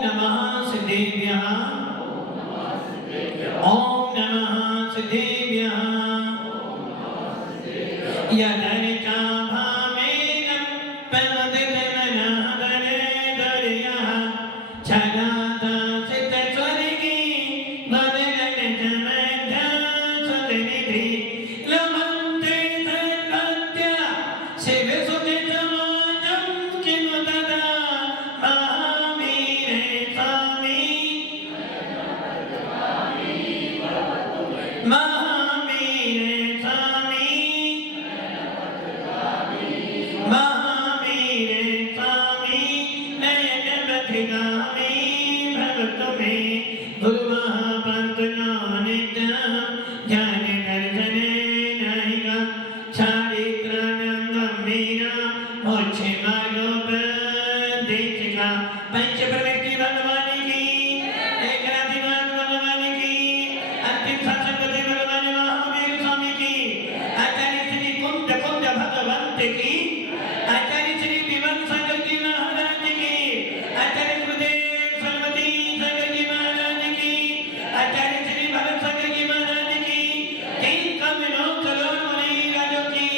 नमः सिद्धेभ्यः ओम नमः सिद्धेभ्यः यदर्चा भावेन प्रमदितमनः दर्यः छदाता सिद्धस्वर्गी वदनजमध्य सदनिधि लमन्ते सद्भक्त्या शिवसुतिसमाजं किमुतदा महावीरे स्वामी महावीरे स्वामी महावीरे स्वामी नयनपथिगामी भवतु मे गुरुमहापन्तनो नित्यं ज्ञानदर्शनेन हिका चारित्रानन्दं मीरा मोक्षमार्गोपदेशिका पंचप्रवृत्ति भगवान की एकनाथनाथ भगवान की अंतिम शासनपति भगवान महावीर स्वामी की आचार्य श्री कुंद भगवंत की आचार्य श्री विवन सागर जी महाराज की आचार्य गुरुदेव सरस्वती सागर जी महाराज की आचार्य श्री भरत सागर जी महाराज की तीन कमलो करोड़ मुनि राजों की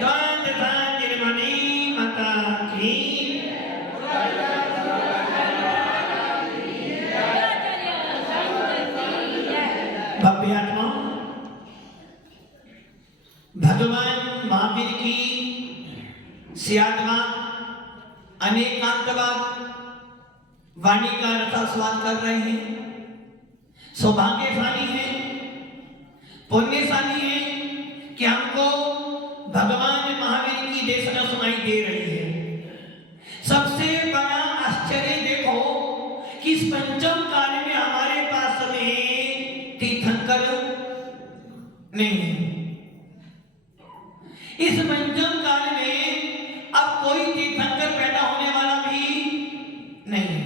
द्वादशांजलि माता की भव्य आत्मा भगवान महावीर की सियादमा अनेकांतवाद वाणी का रसास्वाद कर रहे हैं। सौभाग्यशाली है, पुण्यशाली है कि हमको भगवान महावीर की देशना सुनाई दे रही है। सबसे बड़ा आश्चर्य देखो कि इस पंचम काल में हमारे पास में तीर्थंकर नहीं है। इस पंचम काल में अब कोई तीर्थंकर पैदा होने वाला भी नहीं है।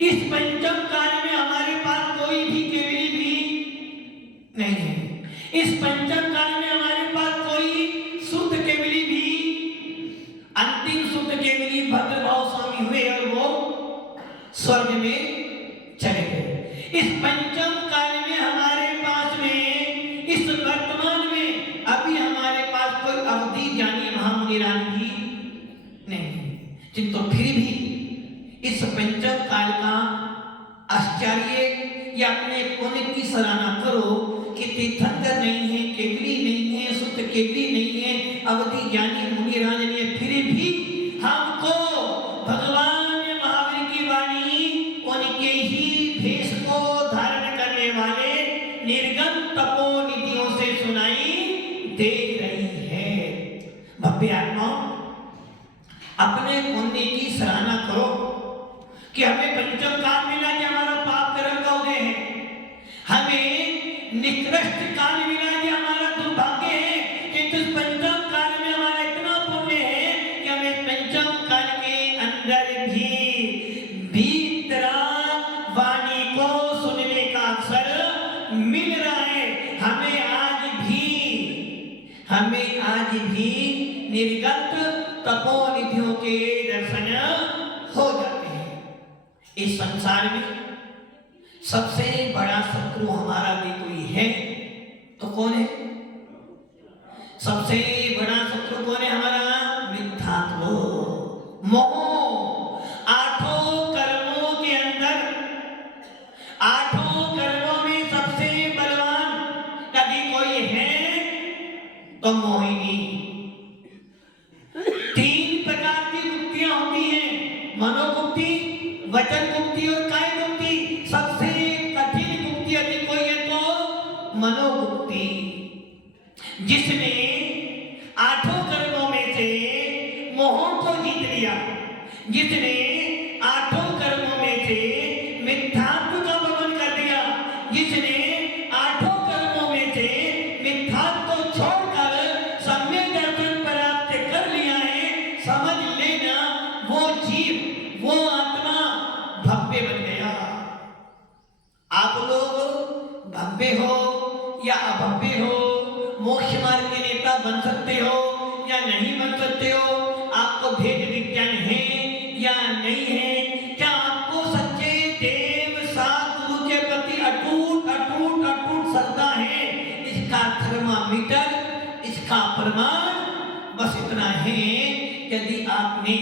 इस पंचम काल में हमारे पास कोई भी केवली भी नहीं है। इस पंचम काल में हमारे पास कोई शुद्ध केवली भी, अंतिम शुद्ध केवली भद्रभाव स्वामी हुए और वो स्वर्ग में चले गए। इस पंचम काल में हमारे पास में इस वर्तमान में अभी हमारे पास कोई अवधि ज्ञानी महामुनि राज भी नहीं है। किंतु फिर भी इस पंचम काल का आश्चर्य या अपने पुण्य की सराहना करो कि तीर्थंकर नहीं है, केवली नहीं है, शुद्ध केवली नहीं है, अवधि ज्ञानी मुनि राज ने फिर भी हमको भगवान महावीर की वाणी उनके ही भेष को धारण करने वाले निर्गम तपोनिधियों से सुनाई दे रही है। भव्य आत्मा अपने पुण्य की सराहना करो कि हमें पंचम काल मिला कि हमारा पाप कर्म का उदय है, हमें निकृष्ट काल मिला कि हमारा दुर्भाग्य है, किंतु इस पंचम काल में हमारा इतना पुण्य है कि हमें पंचम काल के अंदर भी भीतरा वाणी को सुनने का अवसर मिल रहा है। हमें आज भी निर्गत तपोनिधियों के दर्शन हो जाते हैं। इस संसार में सबसे बड़ा शत्रु हमारा भी कोई है तो कौन है? सबसे बड़ा शत्रु कौन है हमारा? मिथ्यात्व, मोह। आठों कर्मों के अंदर, आठों कर्मों में सबसे बलवान यदि कोई है तो मोहिनी। तीन प्रकार की गुप्तियां होती हैं, मनोगुप्ति, वचन गुप्ति और काय गुप्ति। सबसे कठिन गुप्ति यदि कोई है तो मनोगुप्ति, जिसने आठों कर्मों में से मोहों को जीत लिया, जिसने आठों कर्मों में से मिथ्यात्व का दमन कर दिया, जिसने आठों कर्मों में से मिथ्यात्व को छोड़कर सम्यक दर्शन प्राप्त कर लिया है, समझ लेना वो जीव, वो आत्मा भव्य बन गया। आप लोग भव्य हो या अभव्य हो, मोक्ष मार्ग के नेता बन सकते हो या नहीं बन सकते हो, आपको भेद विज्ञान है या नहीं है, क्या आपको प्रमाण बस इतना है, यदि आपने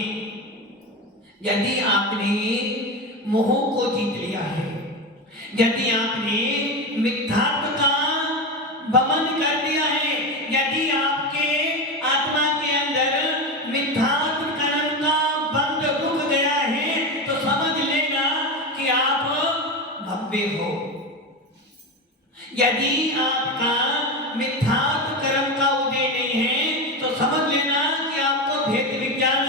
मोह को जीत लिया है, यदि आपने मिथ्यात्व का दमन कर दिया है, यदि आपके आत्मा के अंदर मिथ्यात्व कर्म का बंध रुक गया है, तो समझ लेना कि आप भव्य हो। यदि आपका मिथ्यात्व कर्म का उदय नहीं है, तो समझ लेना कि आपको भेद विज्ञान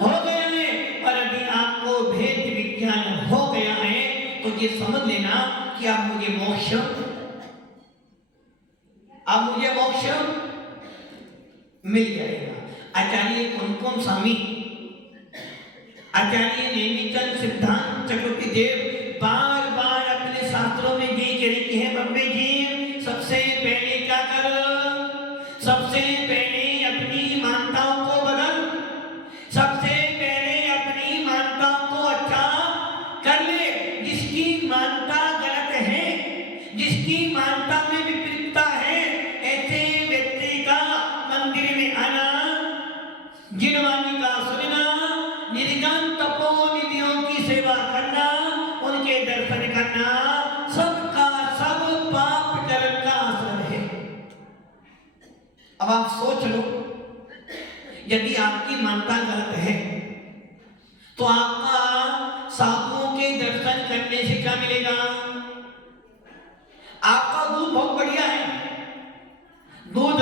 हो गया है। और यदि आपको भेद विज्ञान हो गया है, तो ये समझ लेना कि आप मुझे मोक्ष मिल जाएगा। आचार्य कुमकुम स्वामी, आचार्य नेमिचंद सिद्धांत चक्रवर्ती देव बार बार अपने शास्त्रों में यही कहते हैं, बम्बे जी सबसे पहले क्या करो, सबसे पहले अपनी मान्यताओं को बदल, सबसे पहले अपनी मान्यताओं को अच्छा कर ले। जिसकी मान्यता गलत है, जिसकी मान्यता में विपरीतता है, ऐसे व्यक्ति का मंदिर में आना, जिनवाणी का सुनना, निर्जन तपोनिधियों की सेवा करना, उनके दर्शन करना, सबका सब पाप कर्म का असर है। अब आप सोच लो, यदि आपकी मान्यता गलत है, तो आपका साधुओं के दर्शन करने से क्या मिलेगा? आपका दूध बहुत बढ़िया है, दूध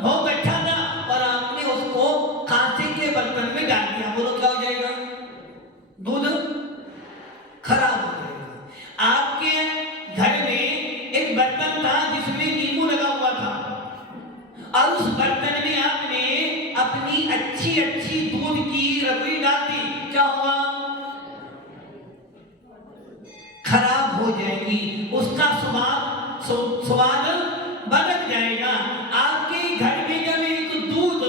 बहुत अच्छा था, और आपने उसको कांसे के बर्तन में डाल दिया, बोलो क्या हो जाएगा? दूध खराब हो जाएगा। आपके घर में एक बर्तन था जिसमें नींबू लगा हुआ था, और उस बर्तन में आपने अपनी अच्छी अच्छी दूध की रबड़ी डाल दी, क्या हुआ? खराब हो जाएगी, उसका स्वाद बदल जाएगा। आपके घर में जब एक दूध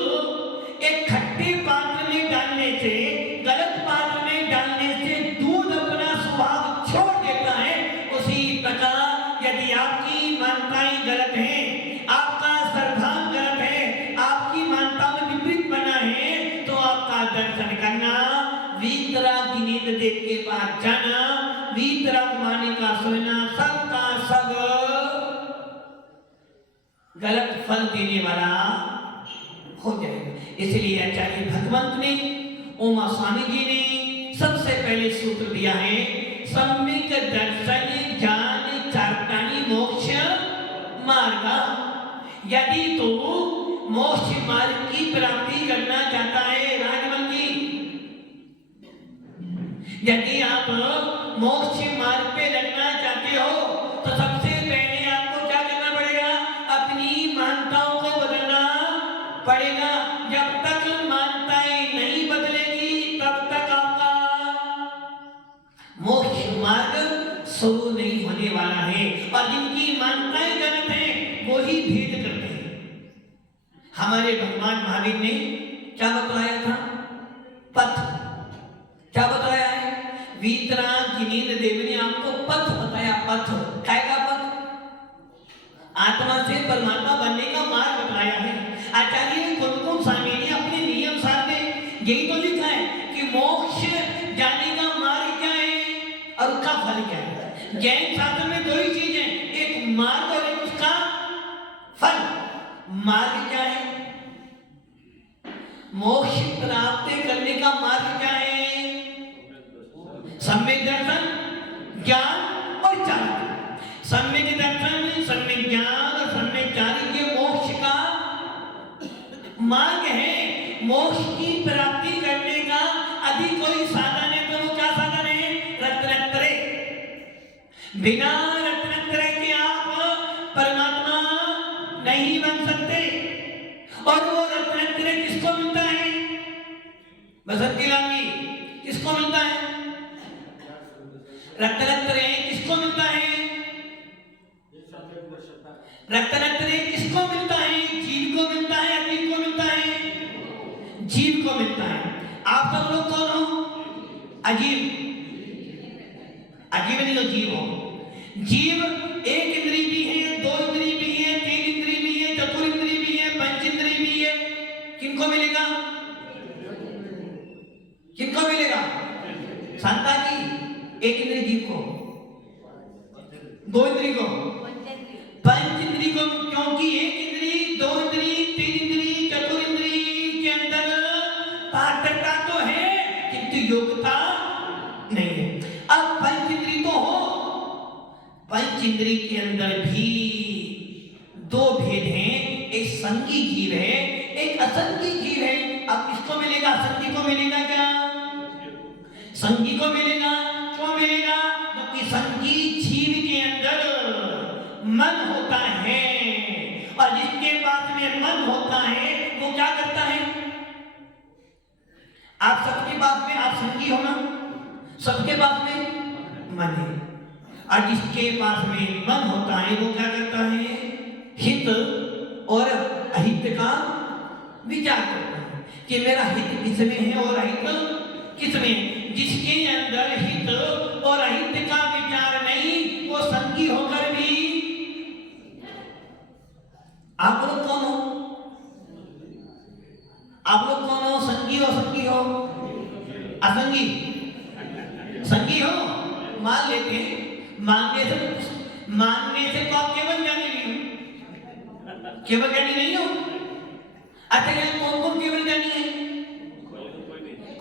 एक खट्टे पात्र में डालने से, गलत पात्र में डालने से दूध अपना स्वाद छोड़ देता है, उसी प्रकार यदि आपकी मान्यताएं गलत हैं, आपका श्रद्धा गलत है, आपकी मान्यता में विपरीत बना है, तो आपका दर्शन करना, वीतराग की नींद देख के पास जाना, वीतराग वाणी का सुनना, सबका सब गलत फल देने वाला हो जाएगा। इसलिए आचार्य भगवंत ने, उमा स्वामी जी ने सबसे पहले सूत्र दिया है, सम्यक दर्शन ज्ञान चार्टानी मोक्ष मार्ग। यदि तो मोक्ष मार्ग की प्राप्ति करना चाहता है राजमल जी, यदि आप मोक्ष मार्ग पे लगना चाहते हो, तो सबसे पहले आपको क्या करना पड़ेगा? अपनी मान्यताओं को बदलना पड़ेगा। जब तक मान्यताएं नहीं बदलेगी, तब तक आपका मोक्ष मार्ग शुरू नहीं होने वाला है। और जिनकी मान्यताएं गलत हैं, वो ही भेद करते हैं। हमारे भगवान महावीर ने क्या बतलाया था? पथ क्या बताया है? वीतराग जिनेंद्र देव ने आपको पथ बताया। पथ क्या का पथ? आत्मा से परमात्मा बनने का मार्ग बताया है। आचार्य कुमकुम स्वामी ने अपने नियम सार में यही तो लिखा है कि मोक्ष जाने का मार्ग क्या है और उसका फल क्या है। जैन शास्त्र में दो ही चीज है, एक मार्ग और एक उसका फल। मार्ग क्या है? मोक्ष प्राप्त करने का मार्ग क्या है? सम्यक दर्शन, ज्ञान और चारित्र्य। सम्यक दर्शन, सम्यक ज्ञान और सम्यक चारित्र्य मोक्ष का मार्ग है। मोक्ष की प्राप्ति करने का अधिक कोई साधन है तो वो क्या साधन है? रत्नत्रय। बिना रत्नत्रय के आप परमात्मा नहीं बन सकते। और वो रत्नत्रय किसको मिलता है? बसंती लाल जी, किसको मिलता है रत्नत्रय? किसको मिलता है रत्नत्रय? किसको मिलता है? जीव को मिलता है, अजीव को मिलता है? जीव को मिलता है। आप सब लोग कौन हो? अजीव। अजीव नहीं हो, जीव हो। जीव एक इंद्री भी है, दो इंद्री भी है, तीन इंद्री भी है, चतुर इंद्री भी है, पंच इंद्री भी शांता की एक इंद्रिय जीव को, दो इंद्रिय को, पंच इंद्रिय को, क्योंकि एक इंद्रिय, दो इंद्रिय, तीन इंद्रिय, चतुर इंद्रिय के अंदर पात्रता तो है किंतु योग्यता नहीं है। अब पंच इंद्रिय तो हो, पंच इंद्रिय के अंदर भी दो भेद हैं, एक संगी जीव है, एक असंगी जीव है। अब किसको मिलेगा? असंगी को मिलेगा क्या? संगी को मिलेगा। क्यों मिलेगा? क्योंकि संगी जीव के अंदर मन होता है, और जिसके पास में मन होता है वो क्या करता है? आप सबके पास में आप संगी हो ना, सबके पास में मन है, और जिसके पास में मन होता है वो क्या करता है? हित और अहित का विचार करता है कि मेरा हित किसमें है और अहित किसमें। जिसके अंदर हित और अहित का विचार नहीं, वो संगी होकर भी, आप लोग कौन हो? आप लोग कौन हो? संगी हो, संगी हो, असंगी? संगी हो, मान लेते हैं। मानने से तो आप केवल ज्ञानी नहीं हो, केवल ज्ञानी नहीं हो। अच्छा, यहाँ कौन कौन केवल ज्ञानी है?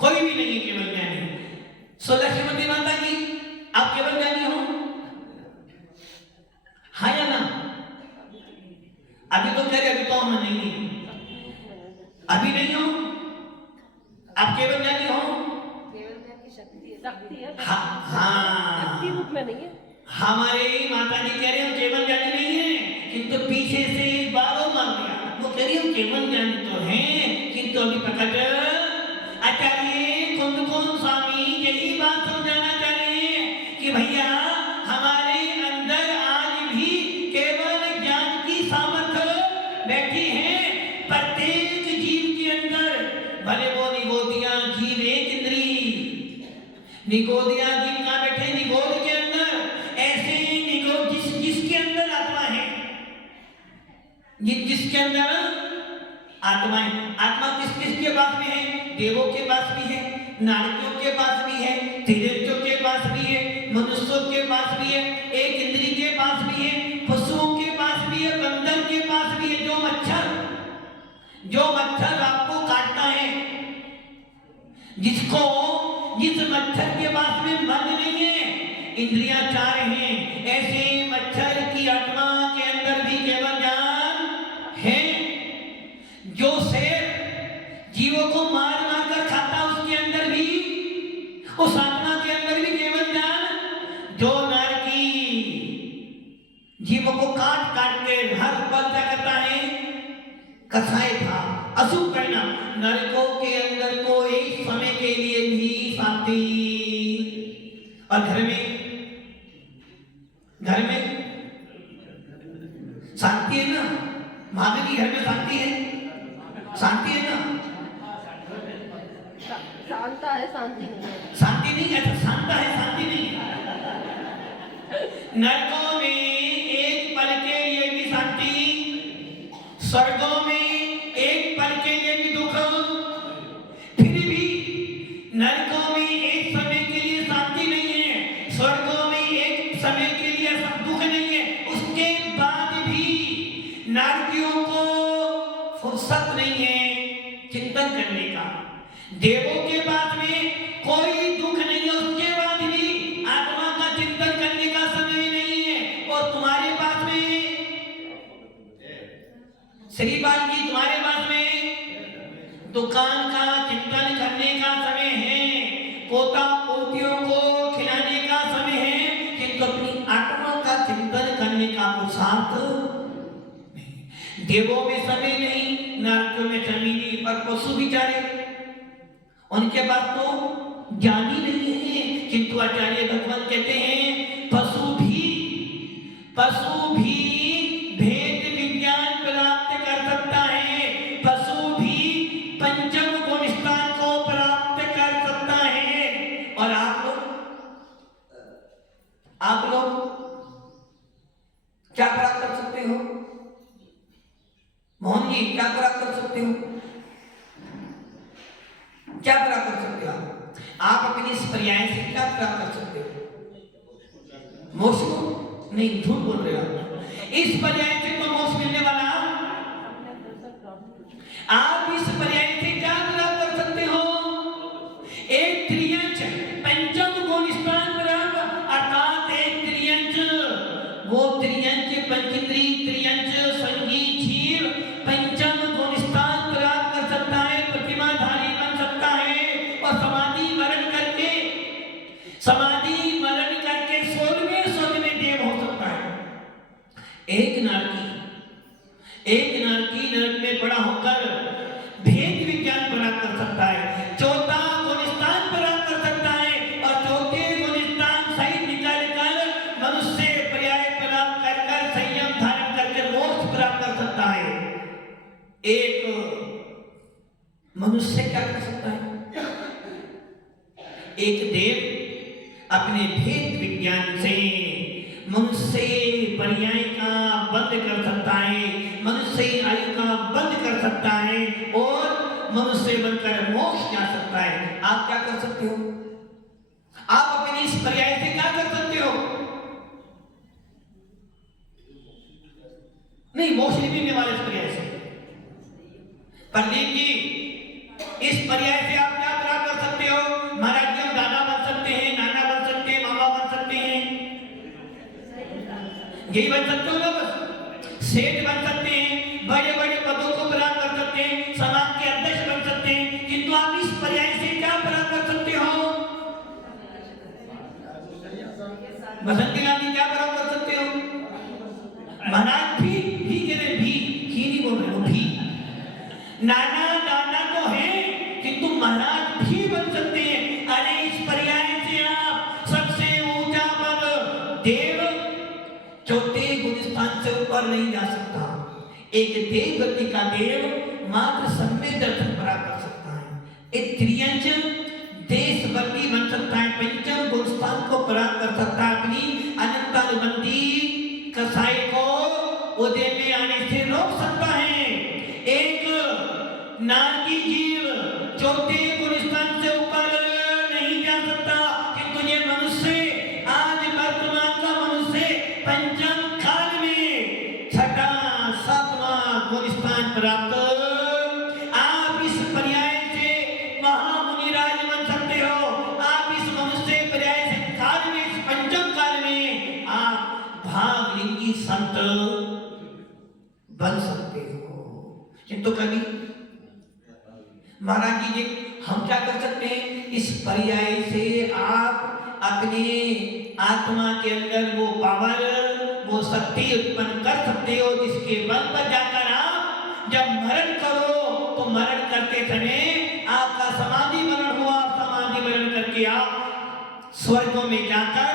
कोई भी नहीं है केवल ज्ञानी। सो लक्ष्मीपति माता जी, आप केवल ज्ञानी हो, हाँ या ना? अभी तो कह रहे अभी तो हम नहीं है, अभी नहीं हो, आप केवल ज्ञानी हो। केवल ज्ञान की शक्ति है, हाँ हाँ, शक्ति रूप में नहीं है। हमारे माता जी कह रहे हम केवल ज्ञानी नहीं है, किंतु पीछे से बारों मार दिया। वो कह रही हम केवल ज्ञानी तो हैं, किंतु अभी प्रकट आचार्य कुंदकुंद स्वामी यही बात समझाना चाह रहे हैं कि भैया हमारे अंदर आज भी केवल ज्ञान की सामर्थ्य बैठी है। प्रत्येक जीव के अंदर, भले वो निगोदिया जीव एक इंद्रिय, निगोदिया जीव कहाँ बैठे? निगोद के अंदर। ऐसे निगोद जिसके अंदर आत्मा है, जिसके अंदर आत्मा है। आत्मा किस किस के पास में है? देवों के पास भी है, नारकियों के पास भी है, त्रिदेवों के पास भी है, मनुष्यों के पास भी है, एक इंद्रिय के पास भी है, पशुओं के पास भी है, बंदर के पास भी है। जो मच्छर आपको काटता है, जिस मच्छर के पास में मन नहीं है, इंद्रियां चार हैं, ऐसे मच्छर की आत्मा के अंदर भी केवल ज्ञान है। जो शेर जीवों को मार मार कर खाता, उसके अंदर भी, उस आत्मा के अंदर भी केवल ज्ञान। जो नारकी जीवों को काट काट के हर पल क्या करता है? कसाय था, अशुभ परिणाम। नरकों के अंदर को एक समय के लिए भी शांति, और घर में शांति है ना? महावीर घर में शांति है, शांति है ना? शांता है, शांति नहीं है। शांति नहीं है, शांता है, शांति नहीं है। नरकों में एक पल के लिए भी शांति, स्वर्गों में एक पल के लिए भी दुख। फिर भी नरकों में एक समय के लिए शांति नहीं है, स्वर्गों में एक समय के लिए दुख नहीं है। उसके बाद भी नारकियों को फुर्सत नहीं है चिंतन करने का। देवों के पास में कोई दुख नहीं है, उसके बाद भी आत्मा का चिंतन करने का समय नहीं है। और तुम्हारे पास में श्रीपाल जी, तुम्हारे पास में दुकान का चिंतन करने का समय है, पोता पोतियों को खिलाने का समय है, किंतु अपनी आत्मा का चिंतन करने का पुरुषार्थ नहीं। देवों में समय नहीं, नरकों में समय नहीं, और पशु बिचारे, उनके पास तो ज्ञान ही नहीं है। किंतु आचार्य भगवान कहते हैं पशु भी भेद विज्ञान प्राप्त कर सकता है, पशु भी पंचम गुण स्थान को प्राप्त कर सकता है। और आप लोग क्या प्राप्त कर सकते हो? मोहन जी, क्या प्राप्त कर सकते हो? क्या प्राप्त कर सकते हो? आप अपनी इस पर्याय से क्या प्राप्त कर सकते हो? मोक्ष को नहीं, झूठ बोल रहे हो। इस पर्याय से तो मोक्ष मिलने वाला। आप इस पर्याय से क्या प्राप्त कर सकते हो? एक त्रियंच पंचम गुण स्थान प्राप्त, अर्थात एक त्रियंच, वो त्रियंच पंचेंद्री त्रियंच संगी जीव पंचम गुण स्थान प्राप्त कर सकता है, प्रतिमाधारी बन सकता है और समाधि मरण करके 16वें देव हो सकता है। एक नारकी नरक में पड़ा होकर भेद विज्ञान प्राप्त कर सकता है, चौथा गुण स्थान प्राप्त कर सकता है और चौथे गुण स्थान सही निकाल कर मनुष्य पर्याय प्राप्त कर संयम धारण करके मोक्ष प्राप्त कर सकता है। एक मनुष्य क्या कर सकता है? एक देव अपने भेद विज्ञान से मनुष्य पर्याय का बंद कर सकता है, मनुष्य आयु का बंद कर सकता है और मनुष्य बनकर मोक्ष जा सकता है। आप क्या कर सकते हो? आप अपने इस पर्याय से क्या कर सकते हो? नहीं, मोक्ष नहीं मिलने वाले इस पर्याय से। प्रदीप जी, इस पर्याय से आप क्या प्राप्त कर सकते हो? महाराज जी, हम दादा बन सकते हैं, नाना बन सकते हैं, मामा बन सकते हैं, यही बन सकते हो ना? बस सेठ बन सकते हैं, बड़े बड़े पदों को प्राप्त कर सकते हैं, समाज के अध्यक्ष बन सकते हैं, किंतु आप इस पर्याय से क्या प्राप्त कर सकते हो? बसंती लाल जी, क्या प्राप्त कर सकते हो? महाराज भी कह रहे, भी नहीं बोल रहे हो, भी नाना दादा तो है किंतु महाराज भी बन सकते हैं। अरे इस पर्याय से आप सबसे ऊंचा पद देव, चौथे गुण स्थान से ऊपर नहीं जा सकता। एक देव गति का देव मात्र सम्य दर्शन प्राप्त कर सकता है। एक त्रियंच देशवर्ती बन सकता है, पंचम गुण स्थान को प्राप्त कर सकता है, अपनी अनंतानुबंधी कसाई को उदय में आने से रोक सकता है। एक नारकी जीव चौथे गुण स्थान से ऊपर नहीं जा सकता, किंतु ये मनुष्य आज वर्तमान का मनुष्य पंचम काल में छठा सातवां गुण स्थान प्राप्त। आप इस पर्याय से महामुनिराज बन सकते हो। आप इस मनुष्य पर्याय से काल में, इस पंचम काल में आप भावलिंगी संत बन सकते हो। किंतु कभी महाराज जी, हम क्या कर सकते हैं? इस पर्याय से आप अपने आत्मा के अंदर वो पावर, वो शक्ति उत्पन्न कर सकते हो, जिसके बल पर जाकर आप जब मरण करो तो मरण करते समय आपका समाधि मरण हुआ, समाधि मरण करके आप स्वर्गों में जाकर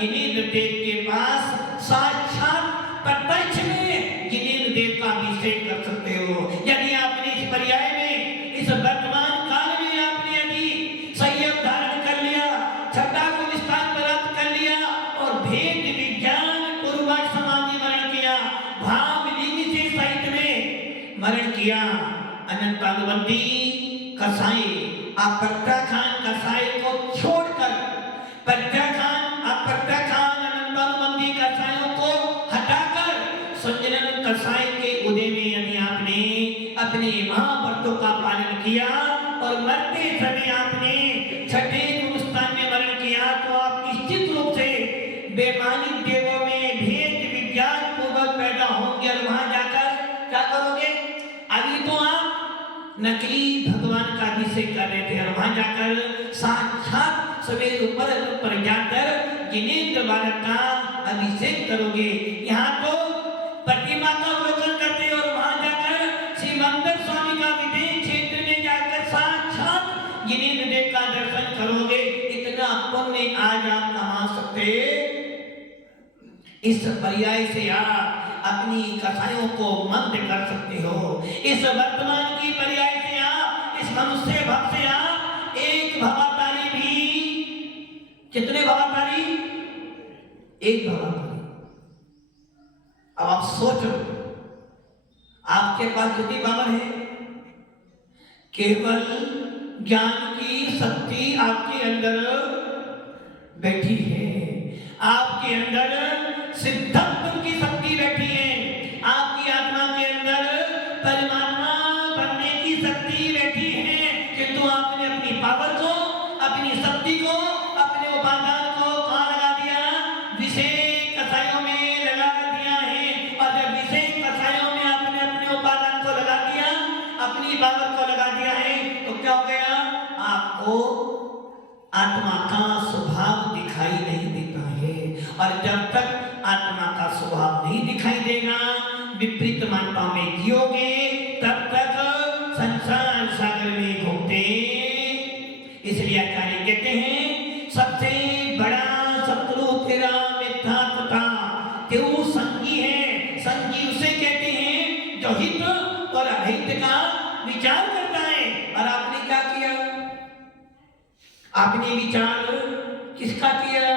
जिनेंद्र देव के पास साक्षात प्रत्यक्ष में जिनेंद्र देव का अभिषेक कर सकते हो। यदि आपने इस पर्याय में, इस वर्तमान काल में आपने यदि संयम धारण कर लिया, छठा गुण स्थान प्राप्त कर लिया और भेद विज्ञान पूर्वक समाधि मरण किया, भाव लिंग से सहित में मरण किया, अनंतानुबंधी कसाई, आप प्रत्याखान कसाई को छोड़कर प्रत्याखान अनंतानुबंधी कसाईयों को हटाकर संजनन कसाई के उदय में यदि आपने अपने महाव्रतों का पालन किया और मरते समय आपने छठे गुण स्थान में मरण किया, तो आप निश्चित रूप से बेमानिक देवों में भेद विज्ञान पूर्वक पैदा होंगे और वहां जाकर क्या करोगे? अभी तो आप नकली भगवान का अभिषेक कर रहे थे और वहां जाकर साक्षात सवेरे ऊपर जाकर जिनेंद्र बालक का अभिषेक करोगे। यहाँ तो प्रतिमा का अवलोकन करते और वहां जाकर श्री मंदिर स्वामी का विदेश क्षेत्र में जाकर साक्षात जिनेंद्र देव का दर्शन करोगे। इतना पुण्य आज आप कमा सकते। इस पर्याय से आप अपनी कसायों को मंद कर सकते हो। इस वर्तमान की पर्याय से आप, इस मनुष्य भव से आप एक भवातारी भी, कितने भवातारी? एक भवातारी। अब आप सोचो, आपके पास कितनी पावर है? केवल ज्ञान की शक्ति आपके अंदर बैठी है, आपके अंदर सिद्धत्व की शक्ति बैठी है, आपकी आत्मा के अंदर परमात्मा बनने की शक्ति बैठी है, किंतु आपने अपनी पावर को, अपनी शक्ति को, अपने उपादान को कहाँ लगा दिया? विषय कसायों में लगा दिया है। और जब विषय कसायों में आपने अपने उपादान को लगा दिया, अपनी पावर को लगा दिया है, तो क्या हो गया? आपको आत्मा का स्वभाव दिखाई नहीं देता है। और जब तक आत्मा का स्वभाव नहीं दिखाई देगा, विपरीत मान्यताओं में जियोगे, तब तक संसार सागर में घूमते। इसलिए आचार्य कहते हैं, सबसे बड़ा शत्रु तेरा मिथ्यात्वता, तेऊ संगी है। संगी उसे कहते हैं जो हित और अहित का विचार करता है। और आपने क्या किया? आपने विचार किसका किया?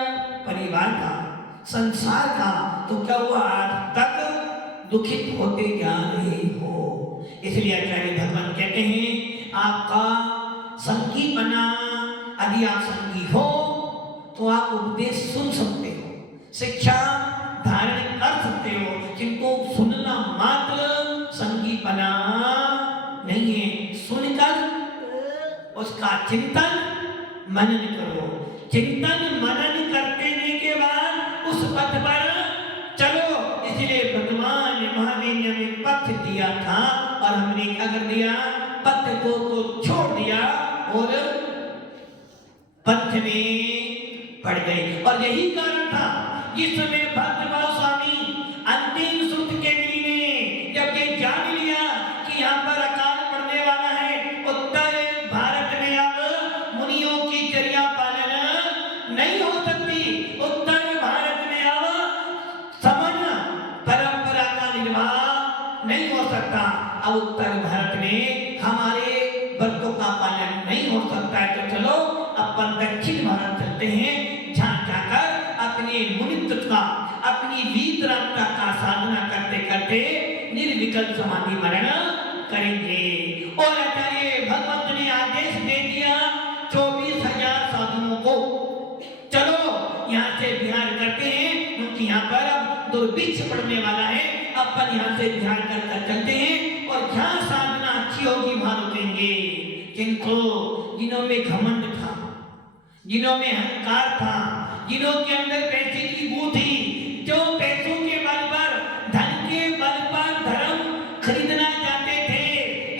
परिवार का, संसार का। तो क्या हुआ? आज तक दुखित होते जा रहे हो। इसलिए आचार्य भगवान कहते हैं, आपका संगी बना, यदि आप संगी हो तो आप उपदेश सुन सकते हो, शिक्षा धारण कर सकते हो, किंतु सुनना मात्र संगी बना नहीं है। सुनकर उसका चिंतन मनन करो। चिंतन मनन करने के बाद उस पथ पर चलो। इसलिए भगवान महावीर ने हमें पथ दिया था और हमने क्या कर दिया? पथ को तो छोड़ दिया और पथ में पड़ गए। और यही कारण था जिस समय भद्रभाव स्वामी अंतिम सूत्र के में जब ये जान लिया कि यहाँ पर अकाल पड़ने वाला है, उत्तर भारत में अब मुनियों की चर्या पालन नहीं हो सकती। उत्तर भारत में अब समन परंपरा का निर्वाह नहीं हो सकता। अब उत्तर भारत में हमारे व्रतों का पालन नहीं हो सकता है, तो चलो अपन दक्षिण भारत चलते हैं, जहाँ जाकर अपने मुनित्व का, अपनी वीतरागता का साधना करते करते निर्विकल्प समाधि मरण करेंगे। और आचार्य भगवंत ने आदेश दे दिया 24,000 साधुओं को, चलो यहाँ से विहार करते हैं, क्योंकि यहाँ पर अब दुर्भिक्ष पड़ने वाला है। अपन यहाँ से विहार कर चलते हैं और जहाँ साधना अच्छी होगी वहां रुकेंगे। किंतु जिन्हों में घमंड था, जिन्हों में अहंकार था, जिन्हों के अंदर पैसे की बू थी, जो पैसों के बल पर, धन के बल पर धर्म खरीदना चाहते थे,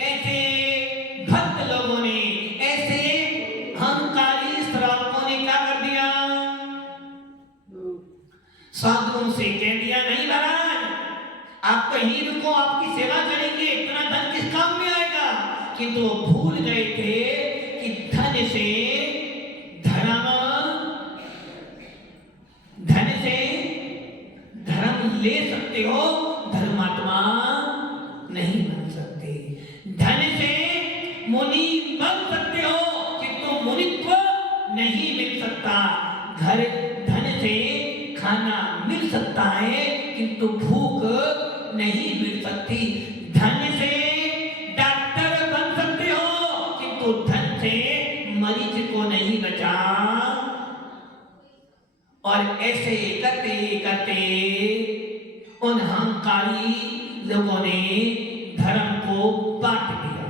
ऐसे भक्त लोगों ने, ऐसे अहंकारी श्रावकों ने क्या कर दिया? साधुओं से कह दिया, नहीं महाराज आप कहीं रुको, आपकी सेवा करेंगे, इतना धन किस काम में आएगा? किंतु वो भूल गए थे कि धन से धर्म ले सकते हो, धर्मात्मा नहीं बन सकते। धन से मुनि बन सकते हो, किंतु मुनित्व नहीं मिल सकता। घर धन से खाना मिल सकता है, किंतु भूख नहीं मिल सकती। धन से डॉक्टर बन सकते हो, किंतु धन से मरीज को नहीं बचा। और ऐसे करते करते उन अहंकारी लोगों ने धर्म को बांट दिया।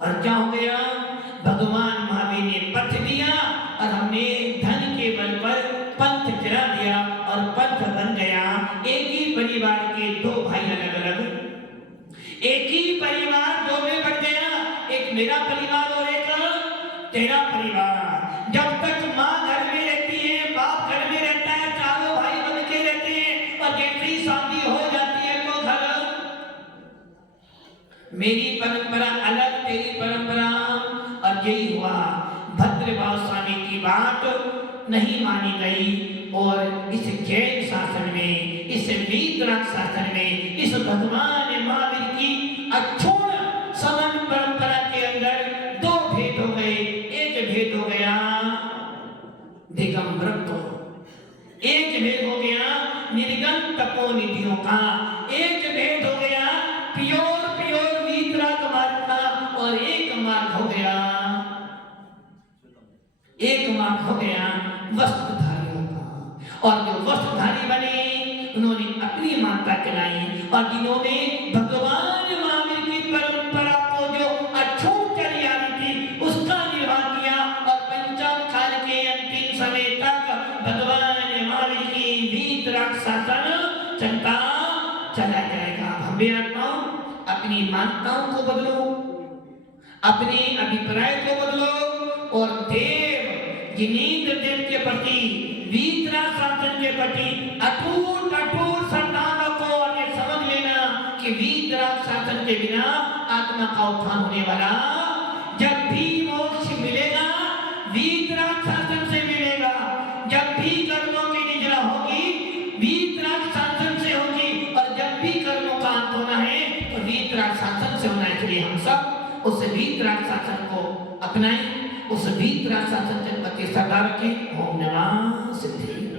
और क्या हो गया? भगवान महावीर ने पथ दिया और हमने धन के बल पर पंथ चला दिया और पंथ बन गया। एक ही परिवार के दो भाई अलग अलग, एक ही परिवार दो में बट गया, एक मेरा परिवार और एक तेरा परिवार। जब तक माँ घर में रहती है, बाप घर में रहता है, चारों भाई बन के रहते हैं, और जैसे ही शादी हो जाती है तो घर, मेरी परंपरा अलग, तेरी परंपरा। और यही हुआ, भद्रभाव स्वामी की बात नहीं मानी गई और इस जैन शासन में, इस वीतराग शासन में, इस भगवान महावीर की अक्षुण समन परंपरा के अंदर दो भेद हो गए। एक भेद हो गया दिगंबरत्व, एक भेद हो गया निर्गम तपोनिधियों का, एक भेद हो गया प्योर वीतराग मार्ग का, और एक मार्ग हो गया वस्त्रधारियों और जो वस्त्रधारी बने उन्होंने अपनी माता चलाई, और जिन्होंने भगवान महावीर की परंपरा को जो अछूट चली आ रही थी उसका निर्वाह किया, और पंचम काल के अंतिम समय तक भगवान महावीर की वीतराग शासन चलता चला जाएगा। भव्य आत्माओं, अपनी मान्यताओं को बदलो, अपने अभिप्राय को बदलो, और देव जिनेंद्र देव के प्रति, वीतराग शासन के प्रति अटूट अटूट श्रद्धाओं को, और ये समझ लेना कि वीतराग शासन के बिना आत्मा का उत्थान होने वाला, जब भी मोक्ष मिलेगा वीतराग शासन से मिलेगा, जब भी कर्मों की निजरा होगी वीतराग शासन से होगी, और जब भी कर्मों का अंत होना है तो वीतराग शासन से होना है। इसलिए हम सब उस वीतराग शासन को अपनाएं, उस वीतराग शासन के प्रति श्रद्धा रखें। ओम नमः सिद्धि।